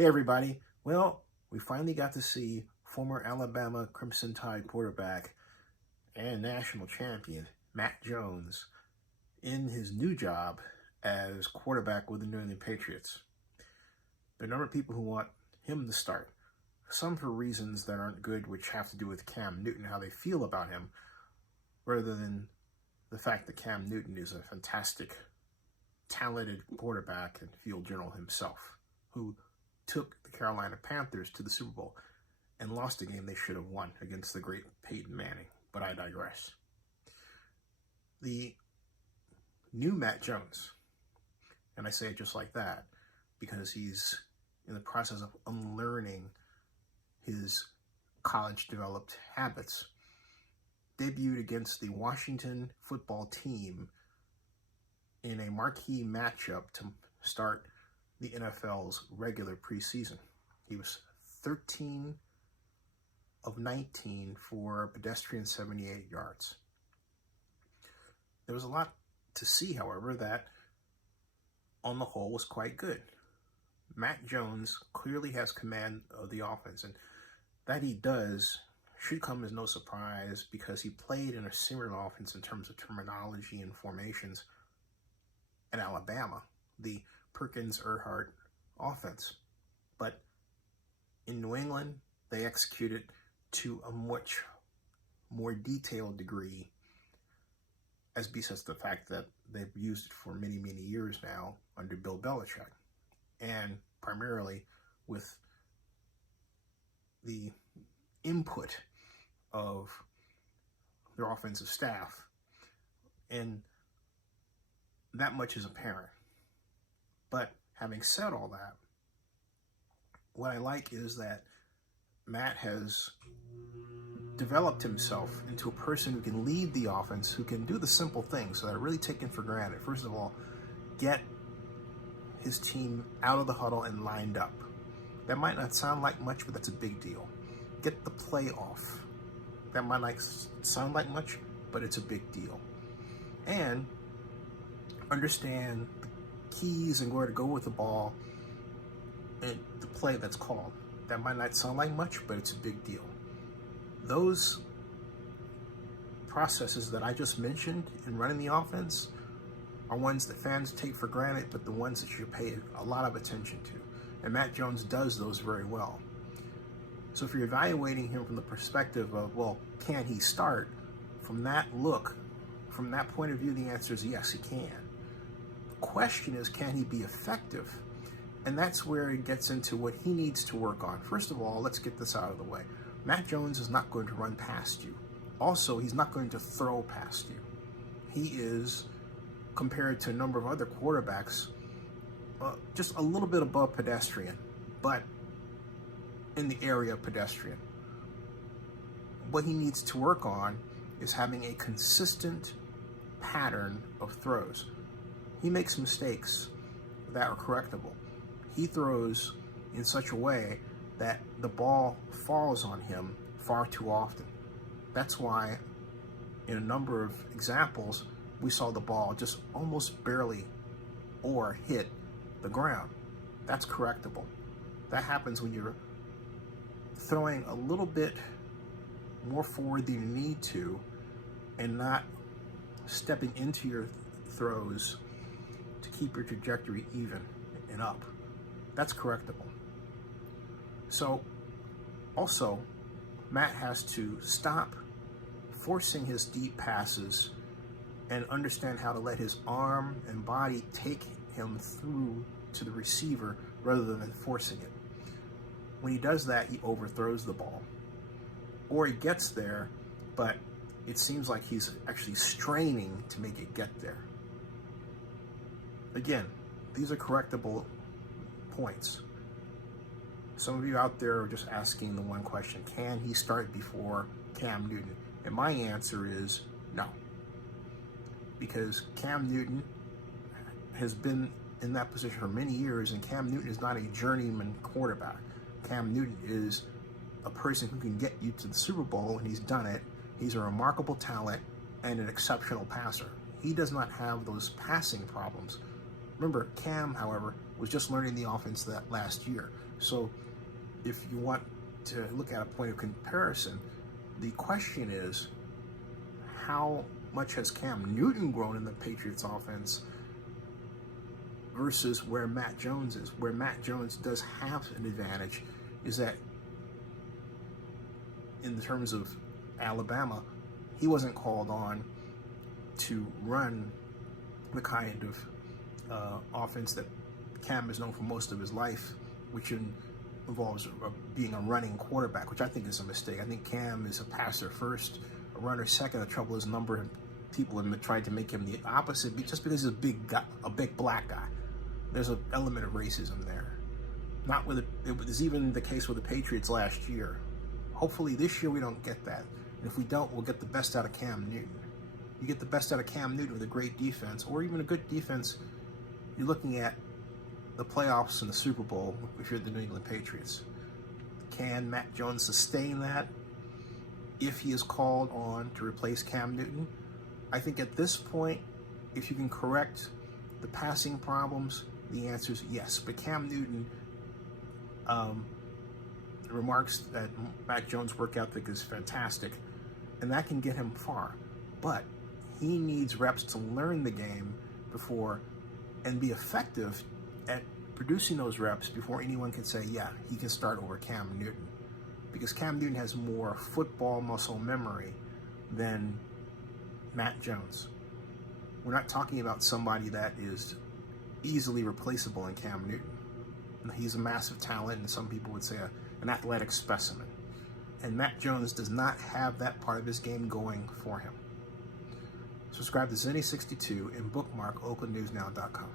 Hey everybody. Well, we finally got to see former Alabama Crimson Tide quarterback and national champion Mac Jones in his new job as quarterback with the New England Patriots. There are a number of people who want him to start. Some for reasons that aren't good, which have to do with Cam Newton, how they feel about him, rather than the fact that Cam Newton is a fantastic, talented quarterback and field general himself, who took the Carolina Panthers to the Super Bowl and lost a game they should have won against the great Peyton Manning, but I digress. The new Mac Jones, and I say it just like that because he's in the process of unlearning his college-developed habits, debuted against the Washington football team in a marquee matchup to start the NFL's regular preseason. He was 13 of 19 for a pedestrian 78 yards. There was a lot to see, however, that on the whole was quite good. Mac Jones clearly has command of the offense, and that he does should come as no surprise because he played in a similar offense in terms of terminology and formations at Alabama, the Perkins-Erhardt offense. But in New England, they executed to a much more detailed degree, as besides the fact that they've used it for many, many years now under Bill Belichick, and primarily with the input of their offensive staff, and that much is apparent. But having said all that, what I like is that Matt has developed himself into a person who can lead the offense, who can do the simple things that are really taken for granted. First of all, get his team out of the huddle and lined up. That might not sound like much, but that's a big deal. Get the play off. That might not sound like much, but it's a big deal. And understand the keys and where to go with the ball and the play that's called. That might not sound like much, but it's a big deal. Those processes that I just mentioned in running the offense are ones that fans take for granted, but the ones that you pay a lot of attention to. And Mac Jones does those very well. So if you're evaluating him from the perspective of, well, can he start? From that point of view, the answer is yes, he can. The question is, can he be effective? And that's where it gets into what he needs to work on. First of all, let's get this out of the way. Mac Jones is not going to run past you. Also, he's not going to throw past you. He is, compared to a number of other quarterbacks, just a little bit above pedestrian, but in the area of pedestrian. What he needs to work on is having a consistent pattern of throws. He makes mistakes that are correctable. He throws in such a way that the ball falls on him far too often. That's why in a number of examples, we saw the ball just almost barely or hit the ground. That's correctable. That happens when you're throwing a little bit more forward than you need to and not stepping into your throws to keep your trajectory even and up. That's correctable. So also, Matt has to stop forcing his deep passes and understand how to let his arm and body take him through to the receiver rather than forcing it. When he does that, he overthrows the ball. Or he gets there, but it seems like he's actually straining to make it get there. Again, these are correctable points. Some of you out there are just asking the one question, can he start before Cam Newton? And my answer is no. Because Cam Newton has been in that position for many years, and Cam Newton is not a journeyman quarterback. Cam Newton is a person who can get you to the Super Bowl, and he's done it. He's a remarkable talent and an exceptional passer. He does not have those passing problems. Remember, Cam, however, was just learning the offense that last year. So if you want to look at a point of comparison, the question is, how much has Cam Newton grown in the Patriots offense versus where Matt Jones is? Where Matt Jones does have an advantage is that in terms of Alabama, he wasn't called on to run the kind of offense that Cam is known for most of his life, which involves being a running quarterback, which I think is a mistake. I think Cam is a passer first, a runner second. The trouble is a number of people have tried to make him the opposite just because he's a big guy, a big black guy. There's an element of racism there. Not with it was even the case with the Patriots last year. Hopefully this year we don't get that. And if we don't, we'll get the best out of Cam Newton. You get the best out of Cam Newton with a great defense, or even a good defense, you're looking at the playoffs and the Super Bowl if you're the New England Patriots. Can Matt Jones sustain that if he is called on to replace Cam Newton? I think at this point, if you can correct the passing problems, the answer is yes. But Cam Newton, remarks that Matt Jones' work ethic is fantastic, and that can get him far. But he needs reps to learn the game before and be effective at producing those reps before anyone can say, yeah, he can start over Cam Newton. Because Cam Newton has more football muscle memory than Matt Jones. We're not talking about somebody that is easily replaceable in Cam Newton. He's a massive talent, and some people would say an athletic specimen. And Matt Jones does not have that part of his game going for him. Subscribe to Zenny62 and bookmark oaklandnewsnow.com.